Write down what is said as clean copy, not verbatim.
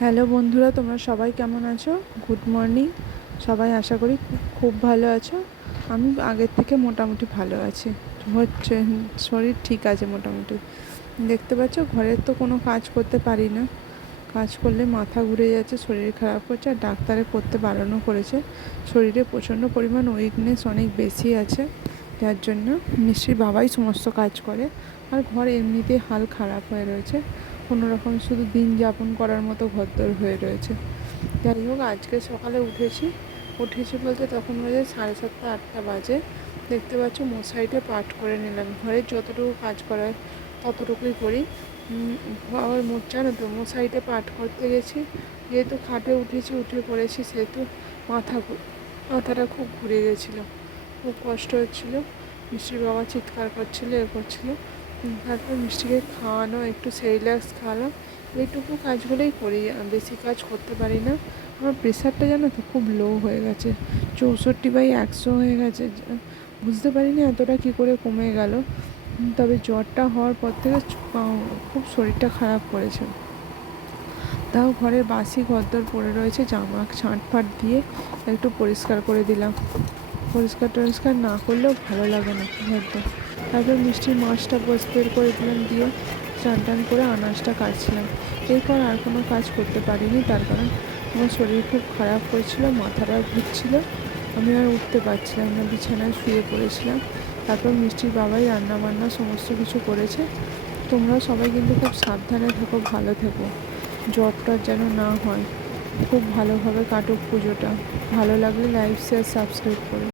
Hello বন্ধুরা, তোমরা সবাই কেমন আছো? Good morning. সবাই আশা করি খুব ভালো আছো। আমি আগের থেকে মোটামুটি ভালো আছি। হচ্ছে শরীর ঠিক আছে মোটামুটি। দেখতে পাচ্ছ ঘরের তো কোনো কাজ করতে পারি না। কাজ করলে মাথা ঘুরে যাচ্ছে, শরীর খারাপ করছে, আর ডাক্তারে করতে বারণও করেছে। শরীরে প্রচণ্ড পরিমাণ উইকনেস অনেক বেশি আছে, যার জন্য মিষ্টির বাবাই সমস্ত কাজ করে। আর ঘর এমনিতেই হাল খারাপ হয়ে রয়েছে, কোনো রকম শুধু দিন যাপন করার মতো ঘরদোর হয়ে রয়েছে। যাই হোক, আজকে সকালে উঠেছি বলতে তখন বাজে 7:30-8টা বাজে। দেখতে পাচ্ছ মশারিটা পাট করে নিলাম। ঘরের যতটুকু কাজ করার ততটুকুই করি। আবার জানো তো, মশারিটা পাট করতে গেছি, যেহেতু খাটে উঠে পড়েছি, সেহেতু মাথাটা খুব ঘুরে গেছিলো, খুব কষ্ট হচ্ছিলো। মিষ্টির বাবা চিৎকার করছিল, করছিল। তারপর মিষ্টিকে খাওয়ানো, একটু সেরিল্যাক্স খাওয়ালাম। এইটুকু কাজগুলোই করি, বেশি কাজ করতে পারি না। আমার প্রেশারটা জানো তো খুব লো হয়ে গেছে, 64/100 হয়ে গেছে। বুঝতে পারিনি এতটা কী করে কমে গেল। তবে জ্বরটা হওয়ার পর থেকে খুব শরীরটা খারাপ করেছে। তাও ঘরের বাসি ঘরদোর পড়ে রয়েছে, জামা ছাঁট দিয়ে একটু পরিষ্কার করে দিলাম। পরিষ্কার না করলেও ভালো লাগে না ঘরদোর। তারপর মিষ্টির মাছটা বের করে দিলাম, দিয়ে টান করে আনাজটা কাটছিলাম। এরপর আর কোনো কাজ করতে পারিনি, তার কারণ আমার শরীর খুব খারাপ করছিল, মাথাটা ঘুরছিল, আমি আর উঠতে পারছিলাম না, বিছানায় শুয়ে পড়েছিলাম। তারপর মিষ্টির বাবাই রান্না সমস্ত কিছু করেছে। তোমরা সবাই কিন্তু খুব সাবধানে থেকো, ভালো থেকো, জ্বরটা যেন না হয়। খুব ভালোভাবে কাটুক পুজোটা। ভালো লাগলে লাইক, শেয়ার, সাবস্ক্রাইব করো।